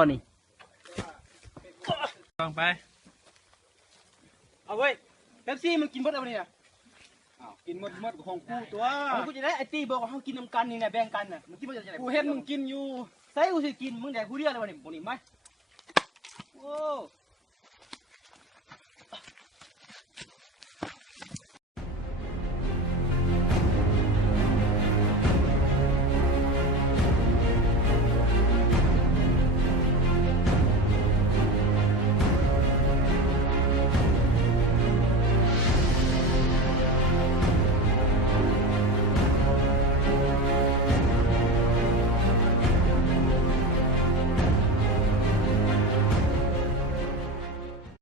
ตอนนี้ลองไปเอาเว้ยเป๊ปซี่มึงกินหมดแล้วเนี่ยกินหมดของกูตัวกูจะได้ไอตีบอกว่าเขากินน้ำกันนี่ไงแบ่งกันน่ะมึงกินมันจะไหนกูเห็นมึงกินอยู่ใส่กูสิกินมึงแดกกูเรียกอะไรวะเนี่ยโมนี่ไหมโอ้